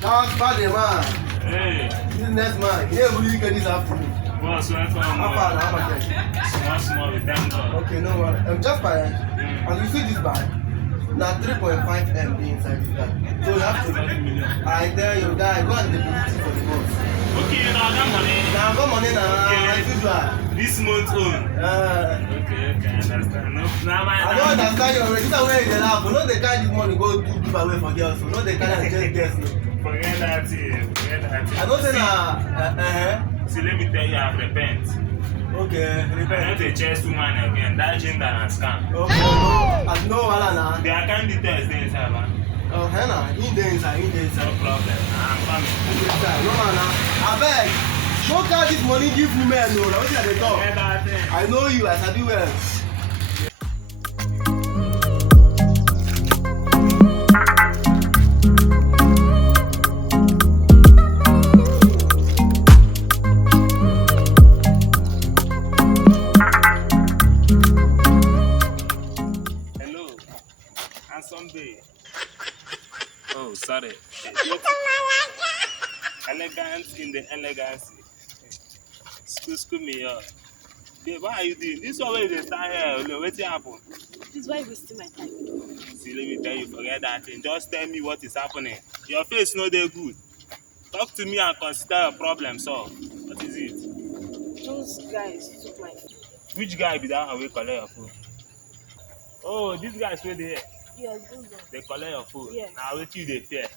That's bad, man. Hey. Business man. You didn't really get this afternoon. What's welcome? How far now? How much? Small, we thank God. Okay, no worry. Jasper, and you see this bag? Now 3.5 M inside this bag. So you have to. I tell you, guy, go and deposit it for the boss. Okay, now I got money. Now I got money now. Okay. As usual. This month own. Okay, I understand. No, now I don't understand you already. This is where they laugh. No, they carry this money go to give away for girls. No, they carry and just guess. Forget that thing. I don't say now. See, let me tell you, I repent. Okay, I know the chest woman again. That gender and scam. Okay, no. I know what now. The account details there inside, man. Oh, Hannah, in there inside. No problem. I'm coming. Inside. No, man. Abeg, don't carry this money give women. No, now what they talk. Forget that thing. I know you. I sabi well. Someday. Oh, sorry. Elegant in the elegancy. School me up. Babe, what are you doing? This one where they stand here. Wetin happen? This is why you wasting my time. See, let me tell you, forget that thing. Just tell me what is happening. Your face no dey good. Talk to me and consider your problem solved. What is it? Those guys took my phone. Which guy be that one wey collect your phone? Oh, this guy wey dey here. Yeah, those ones. They collect your food. Yes. Now what you they fear?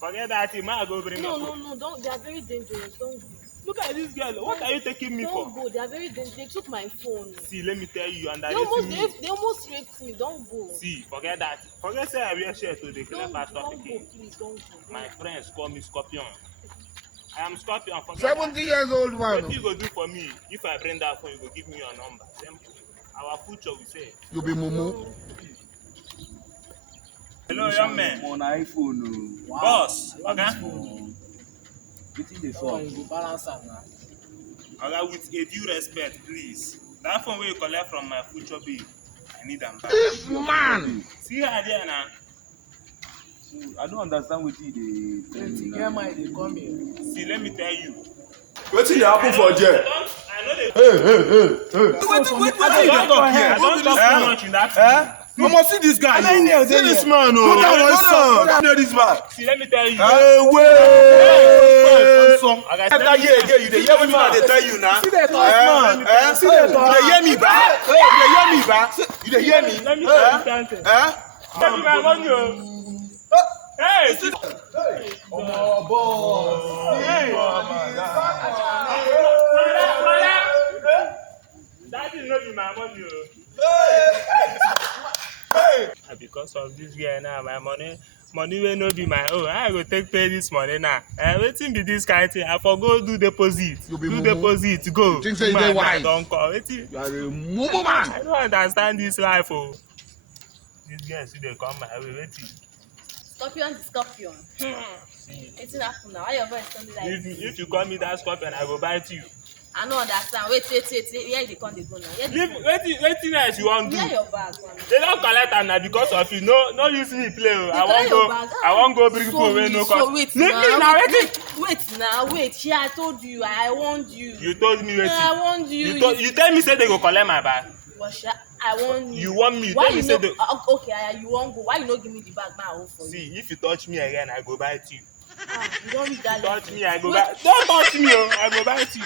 Forget that thing. Man, go bring your food. No, don't. They are very dangerous. Don't go. Look at this girl. What are you taking me for? Don't go. They are very dangerous. They took my phone. See, let me tell you, They almost raped me. Don't go. See, forget that. Forget say I wear shirt to the clear pastor. Don't go, please. Don't go. My friends call me Scorpion. I am Scorpion. Forget 70 years old man. What you go do for me? If I bring that phone, you go give me your number. Simple. Our future, we say. You be mumu. Hello, young man. On iPhone. Wow. Boss, okay? Wetin dey sup? Okay, with a due respect, please. That phone wey you collect from my future babe, I need am back. This man. See her there now. I don't understand wetin you dey tell me now. See, let me tell you. Wetin dey happen for there? I know they. Hey. I don't talk too much in that. You must see this guy. See this man. Look at my son. Look at this man. See, let me tell you. Hey, wait. After year again, you dey hear wetin I dey tell you now. See that man. See that. You dey hear me, ba? You dey hear me? Let me tell you something. Tell me my money, oh. Hey, see. Oh, boss. Hey. That is not be my money, oh. Because of this guy now, my money will not be my own. I go take pay this money now. Wetin be this kind of thing? I for go do deposit. Deposit, go. Think say you dey wise. Don't call. Wetin? You are a mumu man. I don't understand this life, oh. This guy see they come my way. Wetin? Scorpion. Wetin happen now? Why your voice sound like this? If you call me that scorpion, I go bite you. I don't understand. Wait. Where they come they go now? Wetin else you wan do? Where your bag? They don't collect am na because of you. No use me play. I wan go bring phone wey no come. Wait Leave me now. Wait. Here I told you. I warned you. You told me wetin? I warned you. You tell me say they go collect my bag. I warned you. You want me? Why Tell me say they. Okay, you won't go. Why you not give me the bag now? I will for you. See, if you touch me again, I go bite you. You don't read that. Touch me, I go bite. Don't touch me, oh! I go bite you.